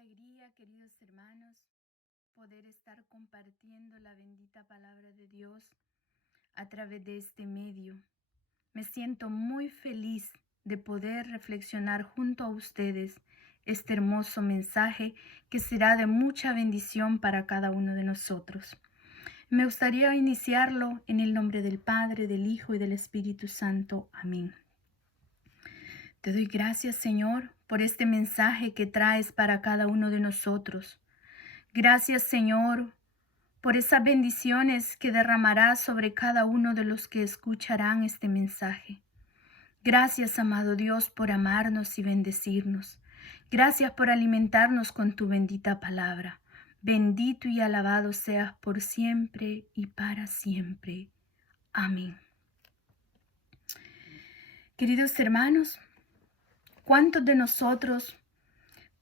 alegría, queridos hermanos, poder estar compartiendo la bendita palabra de Dios a través de este medio. Me siento muy feliz de poder reflexionar junto a ustedes este hermoso mensaje que será de mucha bendición para cada uno de nosotros. Me gustaría iniciarlo en el nombre del Padre, del Hijo y del Espíritu Santo. Amén. Te doy gracias, Señor, por este mensaje que traes para cada uno de nosotros. Gracias, Señor, por esas bendiciones que derramarás sobre cada uno de los que escucharán este mensaje. Gracias, amado Dios, por amarnos y bendecirnos. Gracias por alimentarnos con tu bendita palabra. Bendito y alabado seas por siempre y para siempre. Amén. Queridos hermanos, ¿cuántos de nosotros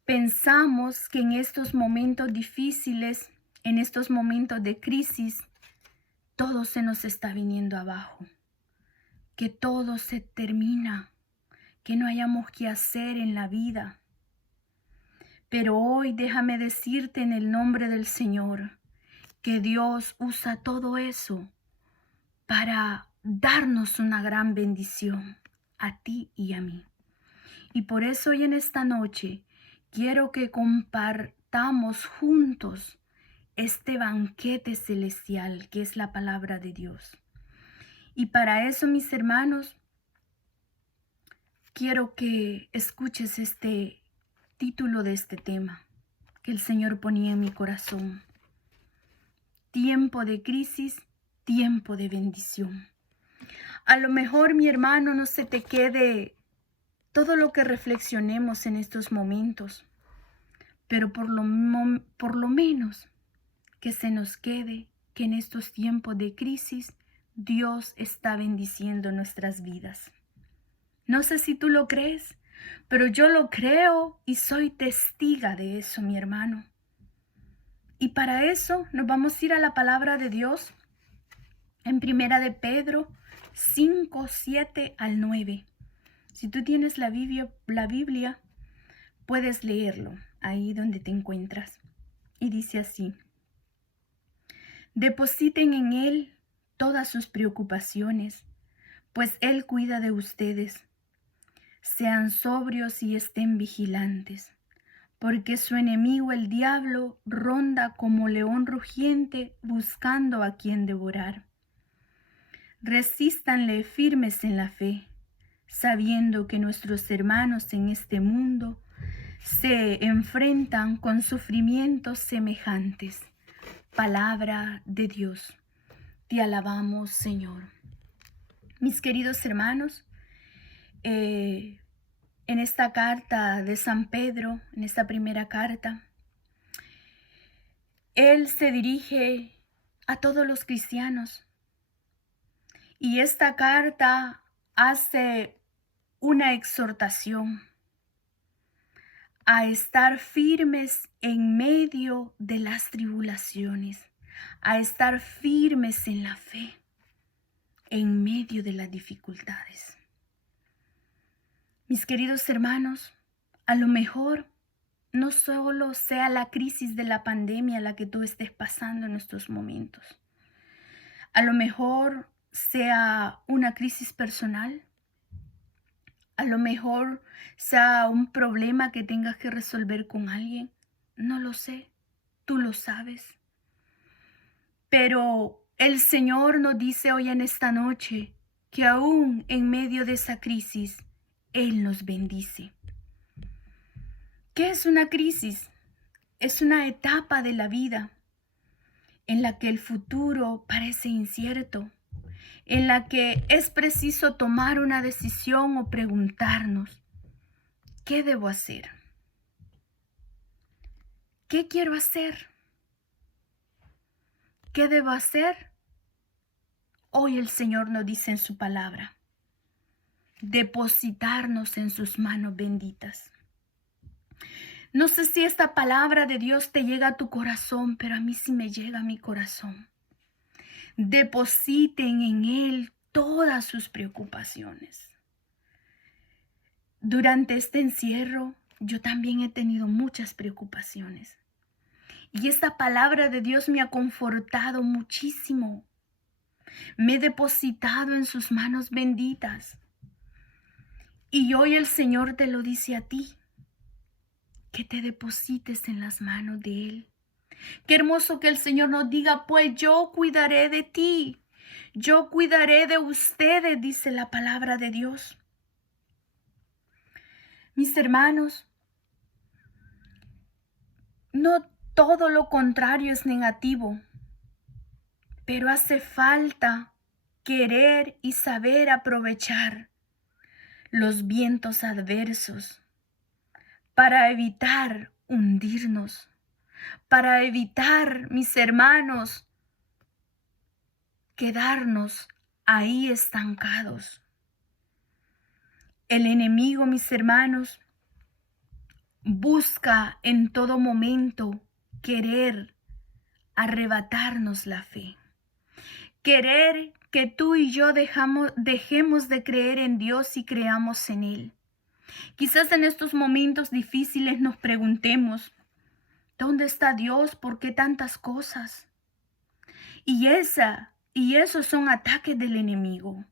pensamos que en estos momentos difíciles, en estos momentos de crisis, todo se nos está viniendo abajo? Que todo se termina, que no hayamos que hacer en la vida. Pero hoy déjame decirte en el nombre del Señor que Dios usa todo eso para darnos una gran bendición a ti y a mí. Y por eso hoy en esta noche quiero que compartamos juntos este banquete celestial que es la palabra de Dios. Y para eso, mis hermanos, quiero que escuches este título de este tema que el Señor ponía en mi corazón. Tiempo de crisis, tiempo de bendición. A lo mejor, mi hermano, no se te quede todo lo que reflexionemos en estos momentos, pero por lo menos que se nos quede que en estos tiempos de crisis Dios está bendiciendo nuestras vidas. No sé si tú lo crees, pero yo lo creo y soy testiga de eso, mi hermano. Y para eso nos vamos a ir a la palabra de Dios en Primera de Pedro 5, 7 al 9. Si tú tienes la Biblia, puedes leerlo ahí donde te encuentras. Y dice así: depositen en Él todas sus preocupaciones, pues Él cuida de ustedes. Sean sobrios y estén vigilantes, porque su enemigo el diablo ronda como león rugiente buscando a quien devorar. Resístanle firmes en la fe, sabiendo que nuestros hermanos en este mundo se enfrentan con sufrimientos semejantes. Palabra de Dios. Te alabamos, Señor. Mis queridos hermanos, en esta carta de San Pedro, en esta primera carta, él se dirige a todos los cristianos. Y esta carta hace una exhortación a estar firmes en medio de las tribulaciones, a estar firmes en la fe, en medio de las dificultades. Mis queridos hermanos, a lo mejor no solo sea la crisis de la pandemia la que tú estés pasando en estos momentos. A lo mejor sea una crisis personal. A lo mejor sea un problema que tengas que resolver con alguien. No lo sé, tú lo sabes. Pero el Señor nos dice hoy en esta noche que aún en medio de esa crisis, Él nos bendice. ¿Qué es una crisis? Es una etapa de la vida en la que el futuro parece incierto, en la que es preciso tomar una decisión o preguntarnos, ¿qué debo hacer? ¿Qué quiero hacer? ¿Qué debo hacer? Hoy el Señor nos dice en su palabra, depositarnos en sus manos benditas. No sé si esta palabra de Dios te llega a tu corazón, pero a mí sí me llega a mi corazón. Depositen en Él todas sus preocupaciones. Durante este encierro, yo también he tenido muchas preocupaciones. Y esta palabra de Dios me ha confortado muchísimo. Me he depositado en sus manos benditas. Y hoy el Señor te lo dice a ti, que te deposites en las manos de Él. Qué hermoso que el Señor nos diga, pues yo cuidaré de ti. Yo cuidaré de ustedes, dice la palabra de Dios. Mis hermanos, no todo lo contrario es negativo, pero hace falta querer y saber aprovechar los vientos adversos para evitar hundirnos, para evitar, mis hermanos, quedarnos ahí estancados. El enemigo, mis hermanos, busca en todo momento querer arrebatarnos la fe, querer que tú y yo dejemos de creer en Dios y creamos en Él. Quizás en estos momentos difíciles nos preguntemos, ¿dónde está Dios? ¿Por qué tantas cosas? Y esos son ataques del enemigo.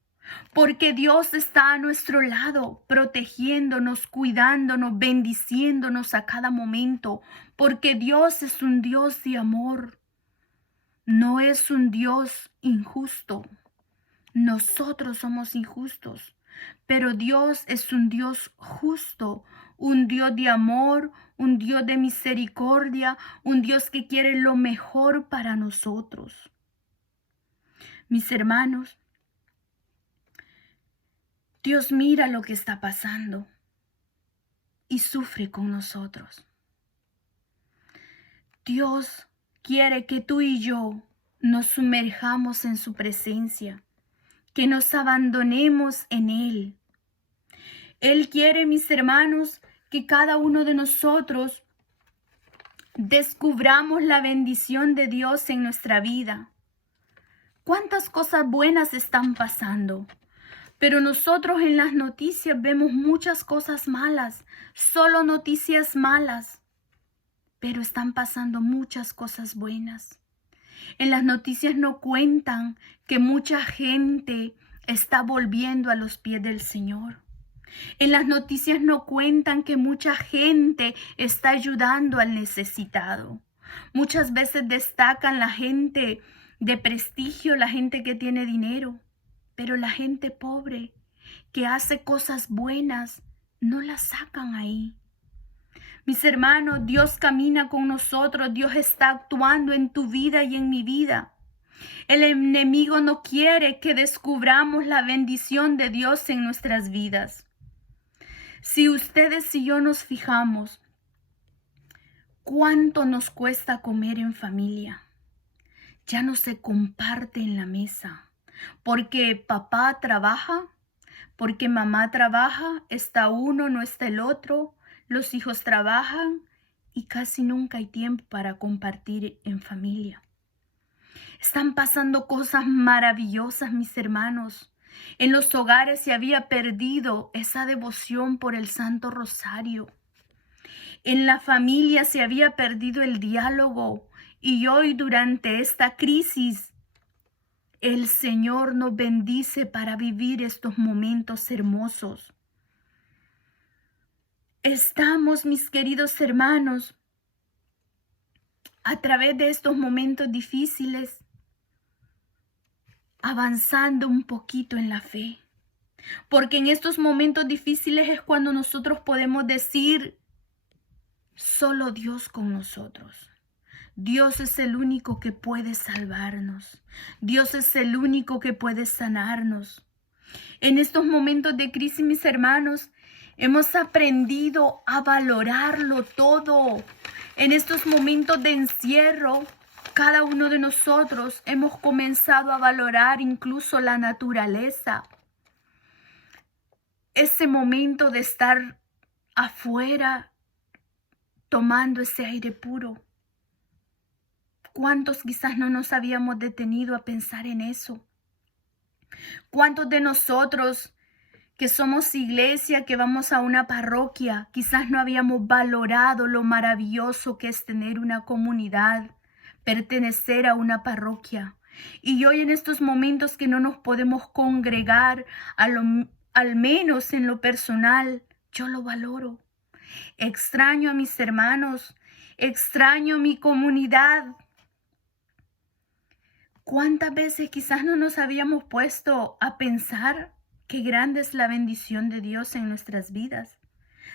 Porque Dios está a nuestro lado, protegiéndonos, cuidándonos, bendiciéndonos a cada momento. Porque Dios es un Dios de amor. No es un Dios injusto. Nosotros somos injustos. Pero Dios es un Dios justo, un Dios de amor, un Dios de misericordia, un Dios que quiere lo mejor para nosotros. Mis hermanos, Dios mira lo que está pasando y sufre con nosotros. Dios quiere que tú y yo nos sumerjamos en su presencia, que nos abandonemos en Él. Él quiere, mis hermanos, que cada uno de nosotros descubramos la bendición de Dios en nuestra vida. ¿Cuántas cosas buenas están pasando? Pero nosotros en las noticias vemos muchas cosas malas, solo noticias malas. Pero están pasando muchas cosas buenas. En las noticias no cuentan que mucha gente está volviendo a los pies del Señor. En las noticias no cuentan que mucha gente está ayudando al necesitado. Muchas veces destacan la gente de prestigio, la gente que tiene dinero, pero la gente pobre que hace cosas buenas no la sacan ahí. Mis hermanos, Dios camina con nosotros, Dios está actuando en tu vida y en mi vida. El enemigo no quiere que descubramos la bendición de Dios en nuestras vidas. Si ustedes y yo nos fijamos, ¿cuánto nos cuesta comer en familia? Ya no se comparte en la mesa, porque papá trabaja, porque mamá trabaja, está uno, no está el otro, los hijos trabajan y casi nunca hay tiempo para compartir en familia. Están pasando cosas maravillosas, mis hermanos. En los hogares se había perdido esa devoción por el Santo Rosario. En la familia se había perdido el diálogo y hoy durante esta crisis el Señor nos bendice para vivir estos momentos hermosos. Estamos, mis queridos hermanos, a través de estos momentos difíciles, avanzando un poquito en la fe. Porque en estos momentos difíciles es cuando nosotros podemos decir, solo Dios con nosotros. Dios es el único que puede salvarnos. Dios es el único que puede sanarnos. En estos momentos de crisis, mis hermanos, hemos aprendido a valorarlo todo. En estos momentos de encierro, cada uno de nosotros hemos comenzado a valorar incluso la naturaleza. Ese momento de estar afuera tomando ese aire puro. ¿Cuántos quizás no nos habíamos detenido a pensar en eso? ¿Cuántos de nosotros que somos iglesia, que vamos a una parroquia, quizás no habíamos valorado lo maravilloso que es tener una comunidad, pertenecer a una parroquia. Y hoy en estos momentos que no nos podemos congregar, al menos en lo personal, yo lo valoro. Extraño a mis hermanos, extraño mi comunidad. ¿Cuántas veces quizás no nos habíamos puesto a pensar qué grande es la bendición de Dios en nuestras vidas,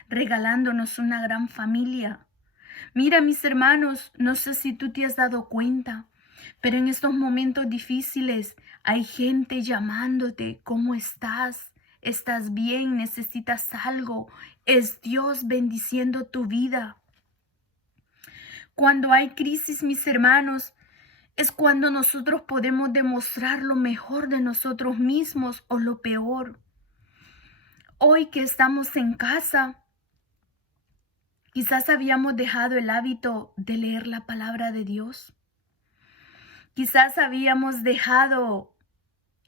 regalándonos una gran familia? Mira, mis hermanos, no sé si tú te has dado cuenta, pero en estos momentos difíciles hay gente llamándote. ¿Cómo estás? ¿Estás bien? ¿Necesitas algo? Es Dios bendiciendo tu vida. Cuando hay crisis, mis hermanos, es cuando nosotros podemos demostrar lo mejor de nosotros mismos o lo peor. Hoy que estamos en casa, quizás habíamos dejado el hábito de leer la palabra de Dios. Quizás habíamos dejado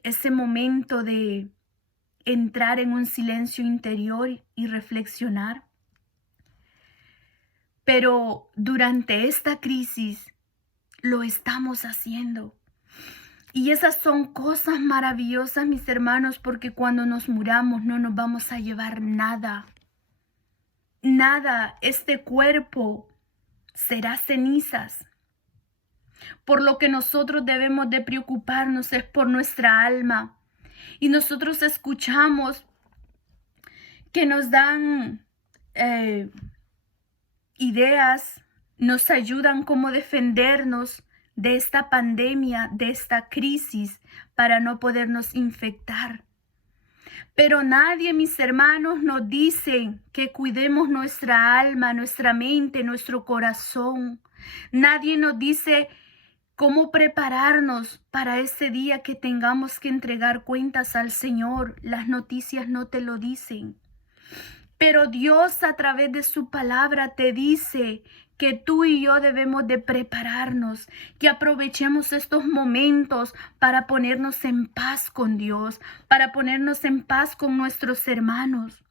ese momento de entrar en un silencio interior y reflexionar. Pero durante esta crisis lo estamos haciendo. Y esas son cosas maravillosas, mis hermanos, porque cuando nos muramos no nos vamos a llevar nada. Nada, este cuerpo será cenizas. Por lo que nosotros debemos de preocuparnos es por nuestra alma. Y nosotros escuchamos que nos dan ideas, nos ayudan cómo defendernos de esta pandemia, de esta crisis, para no podernos infectar. Pero nadie, mis hermanos, nos dice que cuidemos nuestra alma, nuestra mente, nuestro corazón. Nadie nos dice cómo prepararnos para ese día que tengamos que entregar cuentas al Señor. Las noticias no te lo dicen. Pero Dios a través de su palabra te dice que tú y yo debemos de prepararnos, que aprovechemos estos momentos para ponernos en paz con Dios, para ponernos en paz con nuestros hermanos.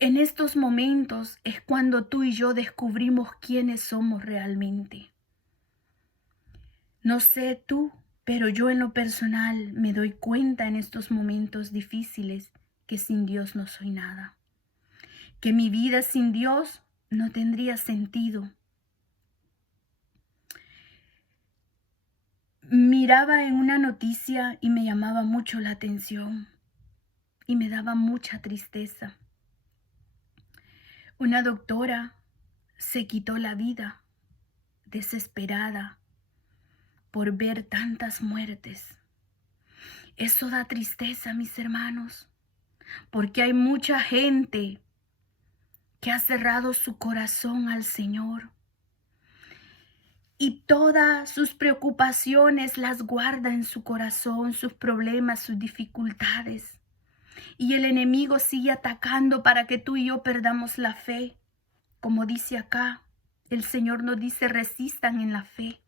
En estos momentos es cuando tú y yo descubrimos quiénes somos realmente. No sé tú, pero yo en lo personal me doy cuenta en estos momentos difíciles que sin Dios no soy nada, que mi vida sin Dios no tendría sentido. Miraba en una noticia y me llamaba mucho la atención y me daba mucha tristeza. Una doctora se quitó la vida desesperada por ver tantas muertes. Eso da tristeza, mis hermanos, porque hay mucha gente que ha cerrado su corazón al Señor y todas sus preocupaciones las guarda en su corazón, sus problemas, sus dificultades. Y el enemigo sigue atacando para que tú y yo perdamos la fe. Como dice acá, el Señor nos dice: resistan en la fe.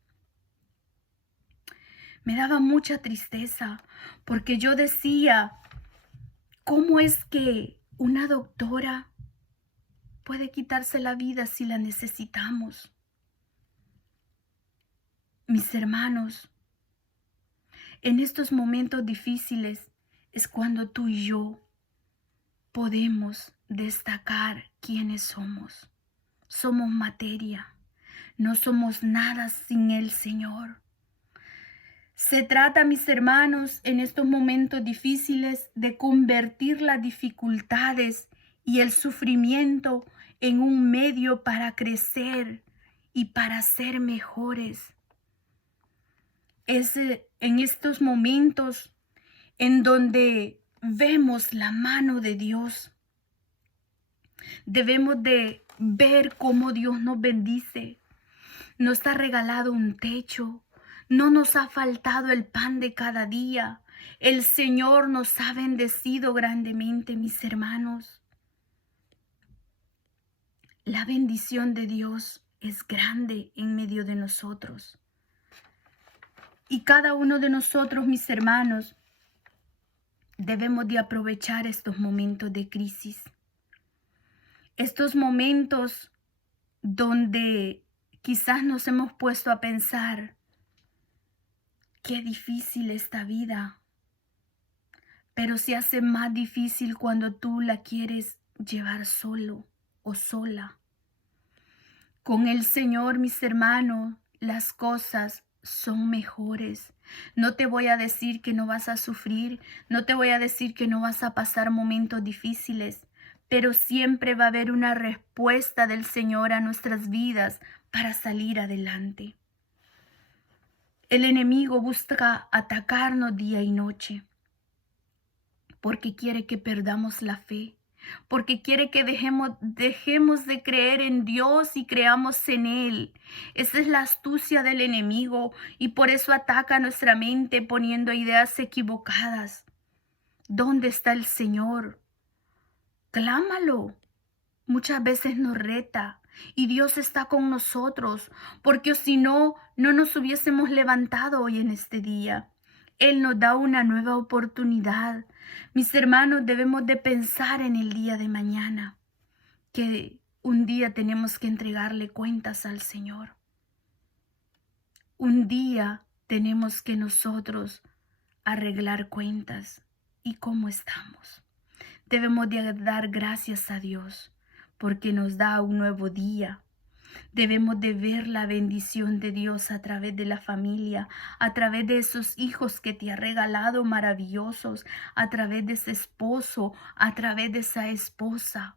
Me daba mucha tristeza porque yo decía, ¿cómo es que una doctora puede quitarse la vida si la necesitamos? Mis hermanos, en estos momentos difíciles es cuando tú y yo podemos destacar quiénes somos. Somos materia, no somos nada sin el Señor. Se trata, mis hermanos, en estos momentos difíciles de convertir las dificultades y el sufrimiento en un medio para crecer y para ser mejores. Es en estos momentos en donde vemos la mano de Dios. Debemos de ver cómo Dios nos bendice. Nos ha regalado un techo. No nos ha faltado el pan de cada día. El Señor nos ha bendecido grandemente, mis hermanos. La bendición de Dios es grande en medio de nosotros. Y cada uno de nosotros, mis hermanos, Debemos de aprovechar estos momentos de crisis, estos momentos donde quizás nos hemos puesto a pensar, qué difícil esta vida, pero se hace más difícil cuando tú la quieres llevar solo o sola. Con el Señor, mis hermanos, las cosas son mejores. No te voy a decir que no vas a sufrir, no te voy a decir que no vas a pasar momentos difíciles, pero siempre va a haber una respuesta del Señor a nuestras vidas para salir adelante. El enemigo busca atacarnos día y noche porque quiere que perdamos la fe, porque quiere que dejemos de creer en Dios y creamos en Él. Esa es la astucia del enemigo y por eso ataca nuestra mente poniendo ideas equivocadas. ¿Dónde está el Señor? Clámalo. Muchas veces nos reta y Dios está con nosotros, porque si no, no nos hubiésemos levantado hoy en este día. Él nos da una nueva oportunidad. Mis hermanos, debemos de pensar en el día de mañana, que un día tenemos que entregarle cuentas al Señor. Un día tenemos que nosotros arreglar cuentas y cómo estamos. Debemos de dar gracias a Dios porque nos da un nuevo día. Debemos de ver la bendición de Dios a través de la familia, a través de esos hijos que te ha regalado maravillosos, a través de ese esposo, a través de esa esposa.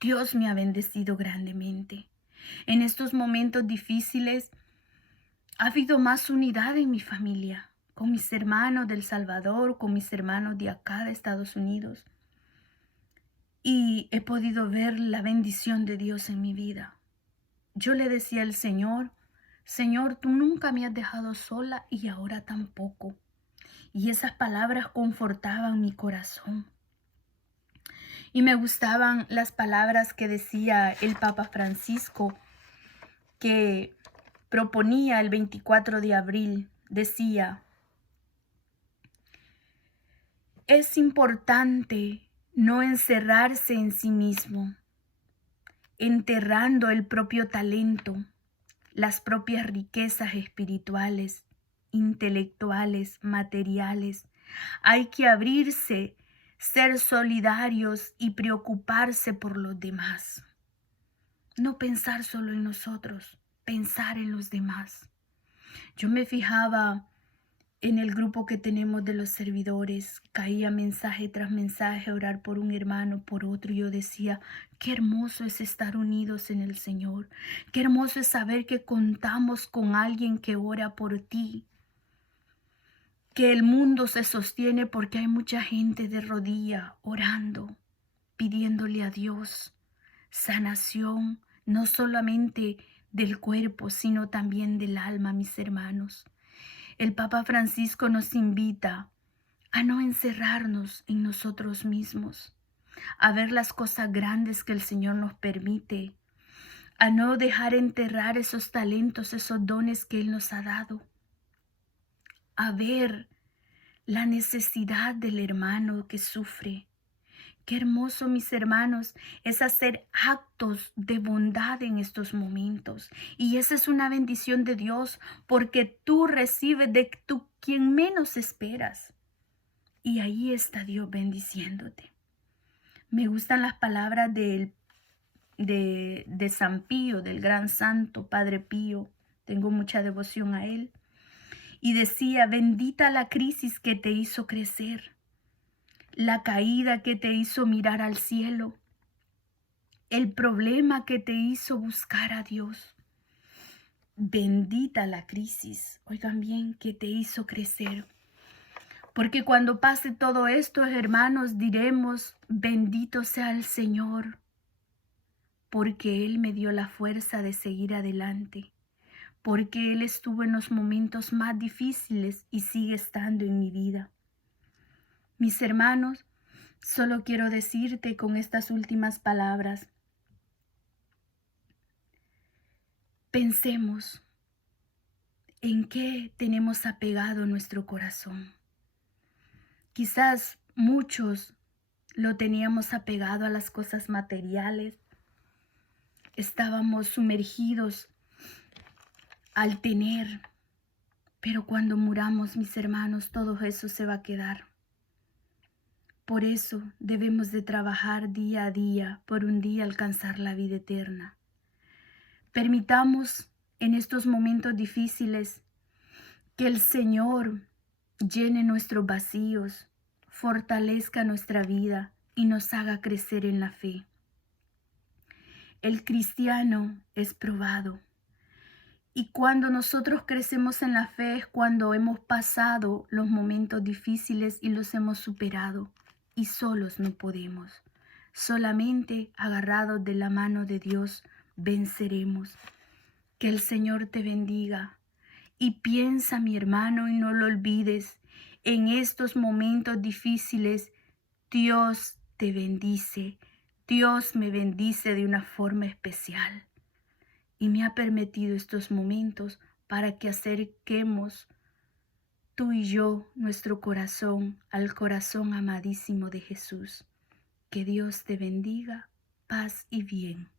Dios me ha bendecido grandemente. En estos momentos difíciles ha habido más unidad en mi familia, con mis hermanos del Salvador, con mis hermanos de acá de Estados Unidos. Y he podido ver la bendición de Dios en mi vida. Yo le decía al Señor, Señor, tú nunca me has dejado sola y ahora tampoco. Y esas palabras confortaban mi corazón. Y me gustaban las palabras que decía el Papa Francisco, que proponía el 24 de abril. Decía, es importante no encerrarse en sí mismo, enterrando el propio talento, las propias riquezas espirituales, intelectuales, materiales. Hay que abrirse, ser solidarios y preocuparse por los demás. No pensar solo en nosotros, pensar en los demás. Yo me fijaba en el grupo que tenemos de los servidores, caía mensaje tras mensaje, orar por un hermano, por otro, y yo decía, qué hermoso es estar unidos en el Señor, qué hermoso es saber que contamos con alguien que ora por ti, que el mundo se sostiene porque hay mucha gente de rodilla orando, pidiéndole a Dios sanación, no solamente del cuerpo, sino también del alma, mis hermanos. El Papa Francisco nos invita a no encerrarnos en nosotros mismos, a ver las cosas grandes que el Señor nos permite, a no dejar enterrar esos talentos, esos dones que Él nos ha dado, a ver la necesidad del hermano que sufre. Qué hermoso, mis hermanos, es hacer actos de bondad en estos momentos. Y esa es una bendición de Dios, porque tú recibes de tú quien menos esperas. Y ahí está Dios bendiciéndote. Me gustan las palabras de San Pío, del gran santo Padre Pío. Tengo mucha devoción a él. Y decía, bendita la crisis que te hizo crecer, la caída que te hizo mirar al cielo, el problema que te hizo buscar a Dios. Bendita la crisis, oigan bien, que te hizo crecer. Porque cuando pase todo esto, hermanos, diremos, bendito sea el Señor, porque Él me dio la fuerza de seguir adelante, porque Él estuvo en los momentos más difíciles y sigue estando en mi vida. Mis hermanos, solo quiero decirte con estas últimas palabras, pensemos en qué tenemos apegado nuestro corazón. Quizás muchos lo teníamos apegado a las cosas materiales. Estábamos sumergidos al tener, pero cuando muramos, mis hermanos, todo eso se va a quedar. Por eso debemos de trabajar día a día por un día alcanzar la vida eterna. Permitamos en estos momentos difíciles que el Señor llene nuestros vacíos, fortalezca nuestra vida y nos haga crecer en la fe. El cristiano es probado. Y cuando nosotros crecemos en la fe es cuando hemos pasado los momentos difíciles y los hemos superado. Y solos no podemos. Solamente agarrados de la mano de Dios venceremos. Que el Señor te bendiga. Y piensa, mi hermano, y no lo olvides, en estos momentos difíciles, Dios te bendice. Dios me bendice de una forma especial. Y me ha permitido estos momentos para que acerquemos tú y yo nuestro corazón al corazón amadísimo de Jesús. Que Dios te bendiga, paz y bien.